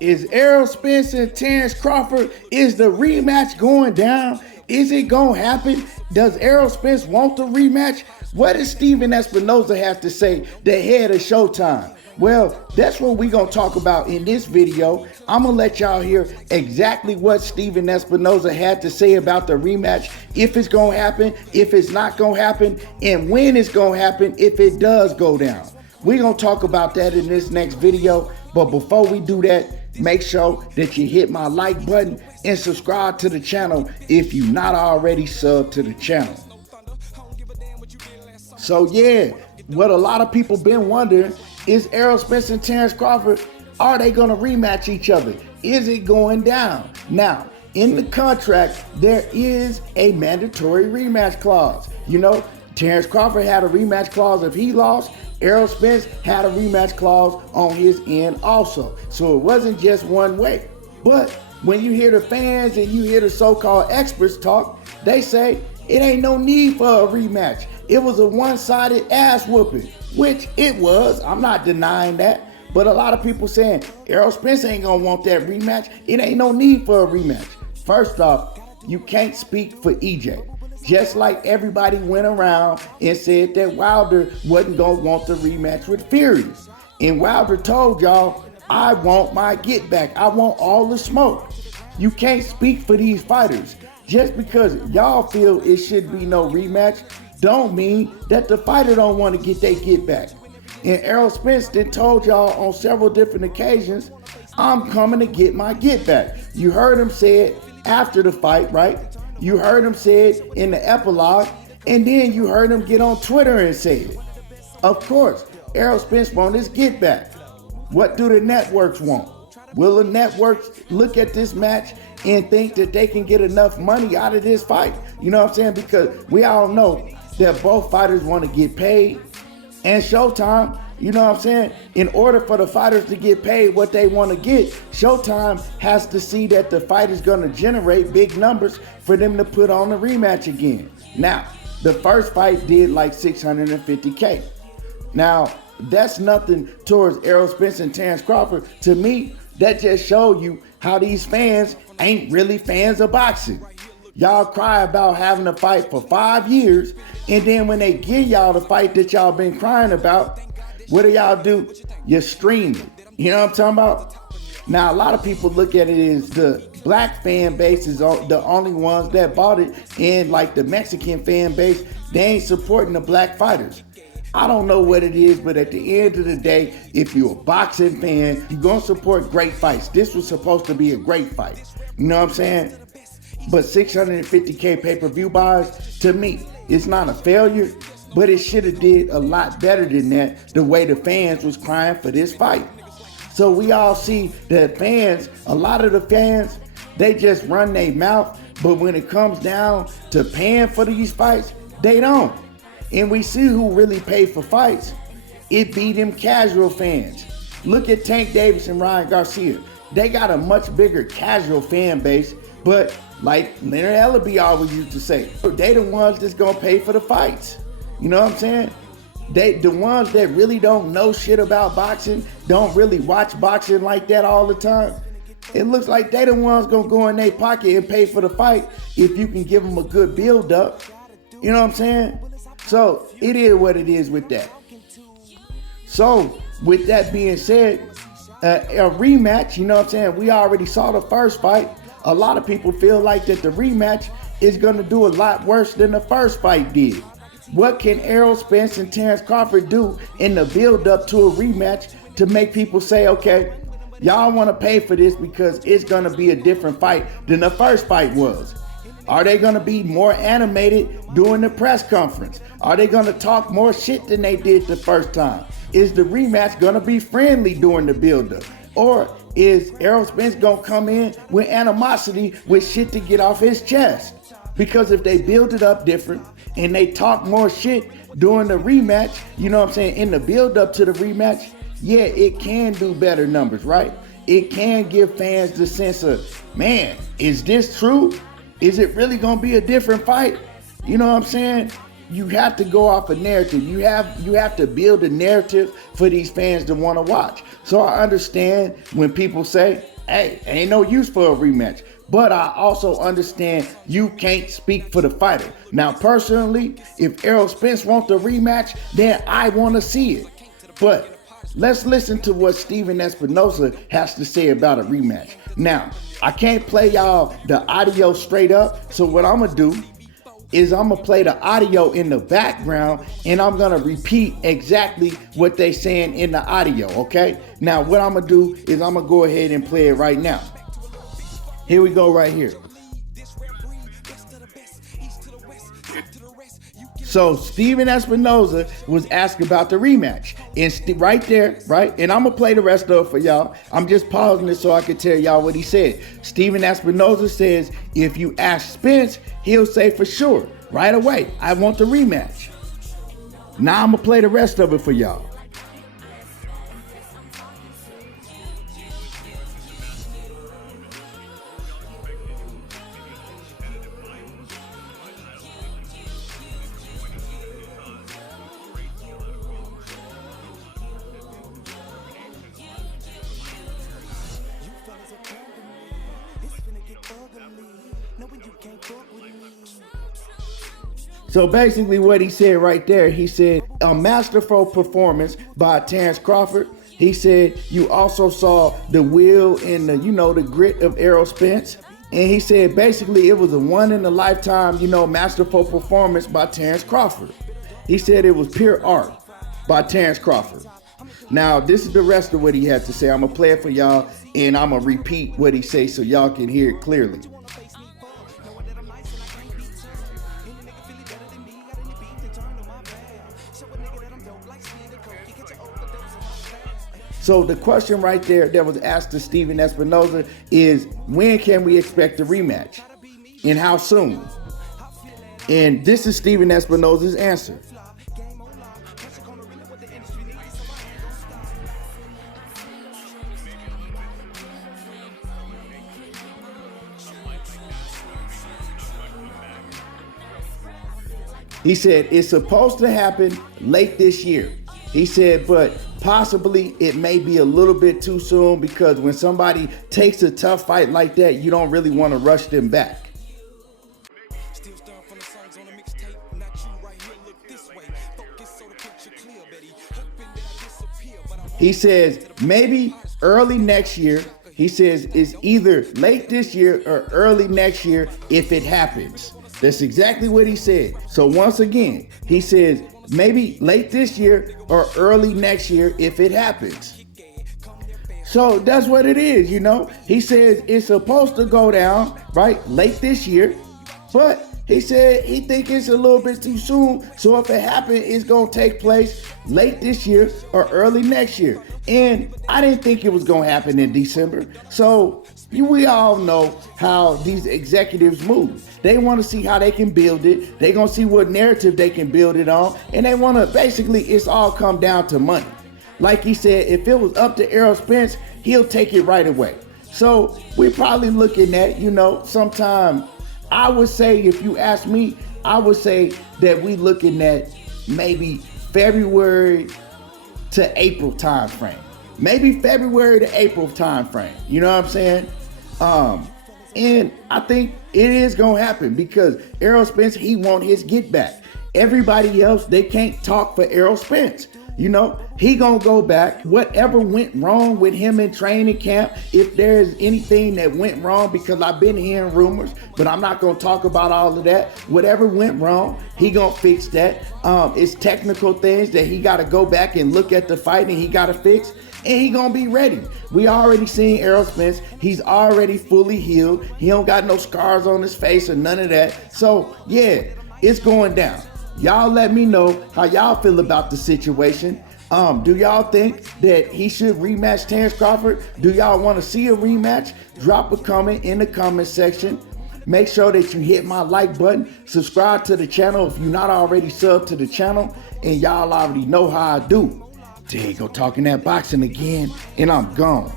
Is Errol Spence and Terence Crawford, is the rematch going down? Is it going to happen? Does Errol Spence want the rematch? What does Stephen Espinoza have to say, the head of Showtime? Well, that's what we're going to talk about in this video. I'm going to let y'all hear exactly what Stephen Espinoza had to say about the rematch, if it's going to happen, if it's not going to happen, and when it's going to happen if it does go down. We're going to talk about that in this next video. But before we do that, make sure that you hit my like button and subscribe to the channel if you're not already subbed to the channel. So yeah, what a lot of people been wondering is Errol Spence and Terence Crawford, are they going to rematch each other? Is it going down? Now, in the contract, there is a mandatory rematch clause. You know, Terence Crawford had a rematch clause if he lost. Errol Spence had a rematch clause on his end also. So it wasn't just one way. But when you hear the fans and you hear the so-called experts talk, they say it ain't no need for a rematch. It was a one-sided ass whooping, which it was. I'm not denying that. But a lot of people saying Errol Spence ain't gonna want that rematch. It ain't no need for a rematch. First off, you can't speak for EJ. Just like everybody went around and said that Wilder wasn't gonna want the rematch with Fury. And Wilder told y'all, I want my get back. I want all the smoke. You can't speak for these fighters. Just because y'all feel it should be no rematch, don't mean that the fighter don't want to get their get back. And Errol Spence did told y'all on several different occasions, I'm coming to get my get back. You heard him say it after the fight, right? You heard him say it in the epilogue, and then you heard him get on Twitter and say it. Of course, Errol Spence wants his get back. What do the networks want? Will the networks look at this match and think that they can get enough money out of this fight? You know what I'm saying? Because we all know that both fighters want to get paid. And Showtime, you know what I'm saying? In order for the fighters to get paid what they want to get, Showtime has to see that the fight is going to generate big numbers for them to put on the rematch again. Now, the first fight did like $650K. Now, that's nothing towards Errol Spence and Terence Crawford. To me, that just showed you how these fans ain't really fans of boxing. Y'all cry about having to fight for 5 years, and then when they give y'all the fight that y'all been crying about, what do y'all do? You stream it. You know what I'm talking about? Now, a lot of people look at it as the black fan base is the only ones that bought it, and like the Mexican fan base, they ain't supporting the black fighters. I don't know what it is, but at the end of the day, if you're a boxing fan, you're going to support great fights. This was supposed to be a great fight. You know what I'm saying? But 650K pay-per-view buys, to me, it's not a failure, but it should have did a lot better than that, the way the fans was crying for this fight. So we all see that fans, a lot of the fans, they just run their mouth, but when it comes down to paying for these fights, they don't. And we see who really pay for fights. It be them casual fans. Look at Tank Davis and Ryan Garcia. They got a much bigger casual fan base, but like Leonard Ellaby always used to say, they the ones that's gonna pay for the fights. You know what I'm saying? They the ones that really don't know shit about boxing, don't really watch boxing like that all the time. It looks like they the ones gonna go in their pocket and pay for the fight if you can give them a good build up. You know what I'm saying? So it is what it is with that. So with that being said, a rematch, you know what I'm saying? We already saw the first fight. A lot of people feel like that the rematch is going to do a lot worse than the first fight did. What can Errol Spence and Terence Crawford do in the build up to a rematch to make people say, okay, y'all want to pay for this because it's going to be a different fight than the first fight was? Are they going to be more animated during the press conference? Are they going to talk more shit than they did the first time? Is the rematch going to be friendly during the build-up? Or is Errol Spence going to come in with animosity, with shit to get off his chest? Because if they build it up different and they talk more shit during the rematch, you know what I'm saying, in the build-up to the rematch, yeah, it can do better numbers, right? It can give fans the sense of, man, is this true? Is it really going to be a different fight? You know what I'm saying? you have to go off a narrative. You have to build a narrative for these fans to want to watch. So I understand when people say, hey, ain't no use for a rematch. But I also understand you can't speak for the fighter. Now, personally, if Errol Spence wants the rematch, then I want to see it. But let's listen to what Stephen Espinoza has to say about a rematch. Now, I can't play y'all the audio straight up, so what I'm going to do is I'm going to play the audio in the background, and I'm going to repeat exactly what they saying in the audio, okay? Now, what I'm going to do is I'm going to go ahead and play it right now. Here we go right here. So Stephen Espinoza was asked about the rematch. And right there, right? And I'm going to play the rest of it for y'all. I'm just pausing it so I can tell y'all what he said. Stephen Espinoza says, if you ask Spence, he'll say for sure, right away, I want the rematch. Now I'm going to play the rest of it for y'all. So basically what he said right there, he said a masterful performance by Terence Crawford. He said you also saw the will and the grit of Errol Spence. And he said basically it was a one in a lifetime, masterful performance by Terence Crawford. He said it was pure art by Terence Crawford. Now, this is the rest of what he had to say. I'm going to play it for y'all, and I'm going to repeat what he says so y'all can hear it clearly. So the question right there that was asked to Stephen Espinoza is, when can we expect a rematch? And how soon? And this is Stephen Espinoza's answer. He said, it's supposed to happen late this year. He said, but possibly it may be a little bit too soon, because when somebody takes a tough fight like that, you don't really want to rush them back. He says, maybe early next year. He says it's either late this year or early next year if it happens. That's exactly what he said. So once again, he says maybe late this year or early next year if it happens. So that's what it is, He says it's supposed to go down, right, late this year, but he said he think it's a little bit too soon. So if it happens, it's going to take place late this year or early next year. And I didn't think it was going to happen in December. So we all know how these executives move. They want to see how they can build it. They're going to see what narrative they can build it on. And they want to, basically, it's all come down to money. Like he said, if it was up to Errol Spence, he'll take it right away. So we're probably looking at, sometime, I would say, if you ask me, I would say that we looking at maybe February to April time frame. Maybe February to April time frame. You know what I'm saying? And I think it is going to happen because Errol Spence, he want his get back. Everybody else, they can't talk for Errol Spence. He going to go back. Whatever went wrong with him in training camp, if there's anything that went wrong, because I've been hearing rumors, but I'm not going to talk about all of that. Whatever went wrong, he going to fix that. It's technical things that he got to go back and look at the fight and he got to fix. And he gonna be ready. We already seen Errol Spence. He's already fully healed. He don't got no scars on his face or none of that. So yeah, it's going down. Y'all let me know how y'all feel about the situation. Do y'all think that he should rematch Terence Crawford? Do y'all want to see a rematch? Drop a comment in the comment section. Make sure that you hit my like button. Subscribe to the channel if you're not already subbed to the channel. And y'all already know how I do. There you go, talking that boxing again, and I'm gone.